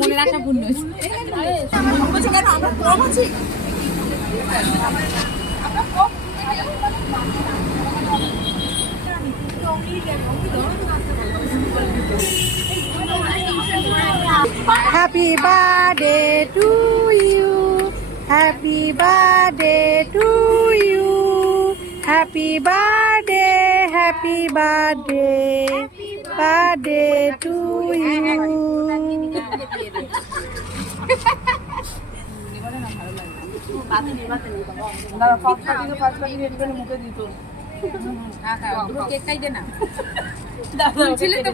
মনে রাখা পূর্ণ Happy birthday to you. Happy birthday to you. Happy birthday, happy birthday, birthday to you.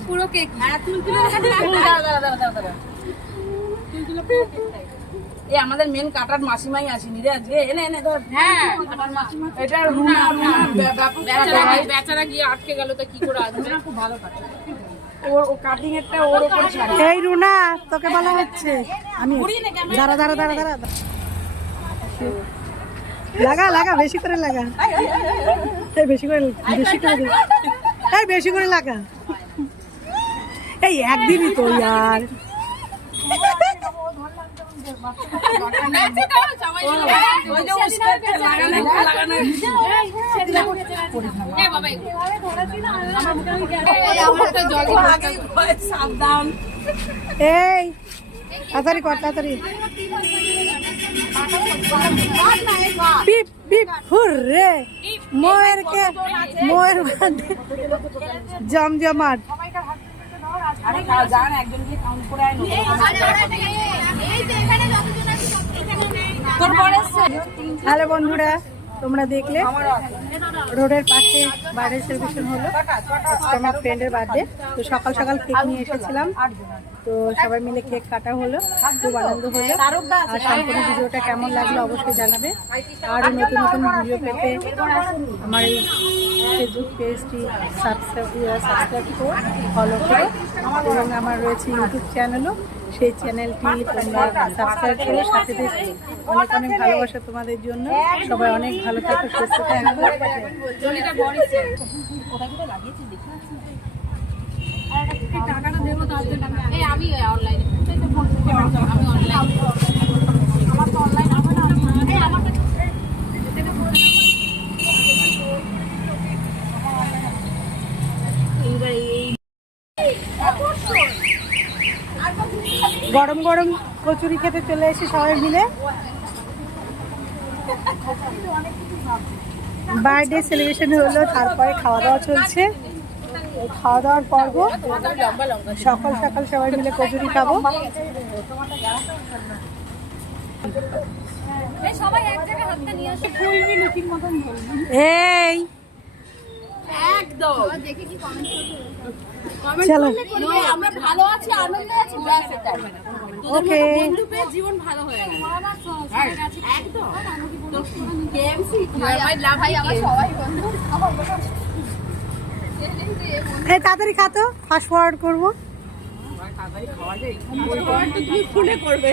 পুরো cake এই আমাদের মেন কাটার মাসিমাই আসেনি রে আজকে। এনে এনে ধর। হ্যাঁ এটা বেচারা গিয়ে আটকে গেল, তা কি করে আসবে? খুব ভালো কাটে ওর কাটিং এরটা ওর উপরে ছাড়ে। এই রুনা তোকে বলা হচ্ছে আমি দাঁড়া দাঁড়া দাঁড়া দাঁড়া লাগা লাগা বেশি করে লাগা এই বেশি করে এই বেশি করে লাগা এই একদিনই তো ইয়ার এই তাড়াতাড়ি কর তাড়াতাড়ি বিপ বিপ হুররে ময়েরকে ময়ের জমজমাট হ্যালো বন্ধুরা, তোমরা দেখলে রোডের পাশে বার্থডে সেলিব্রেশন হলো। আজকে আমার ফ্রেন্ডের বার্থডে, তো সকাল সকাল কেক নিয়ে এসেছিলাম, তো সবাই মিলে কেক কাটা হলো, খুব আনন্দ হলো। আর সম্পূর্ণ ভিডিওটা কেমন লাগলো অবশ্যই জানাবে। আর নতুন নতুন ভিডিও পেতে আমার এই ফেসবুক পেজটি সাবস্ক্রাইব করো, ফলো করো, এবং আমার রয়েছে ইউটিউব চ্যানেলও, সেই চ্যানেলটি তোমরা সাবস্ক্রাইব করো। সাথে দেখো অনেক অনেক ভালোবাসা তোমাদের জন্য। সবাই অনেক ভালো থাকো, সুস্থ থাকো। আমি অনলাইনে আমার তো অনলাইন গরম গরম কচুরি খেতে চলে এসে সবাই মিলে বার্থডে সেলিব্রেশন হলো, তারপরে খাওয়া দাওয়া চলছে। খাওয়া দাওয়ার পর্ব, সকাল সকাল সবাই মিলে কচুরি খাবো। এই একদম চলো আমরা ভালো আছি, আনন্দে আছি, ব্যাস এটাই। ওকে বন্ধু পেয়ে জীবন ভালো হয়ে গেল একদম। কেএমসি ভাই আমার সবাই বন্ধু। এই তাড়াতাড়ি খাতো, ফাস্ট ফরওয়ার্ড করবো। তাড়াতাড়ি খাওয়া যায়, ফুলে করবে।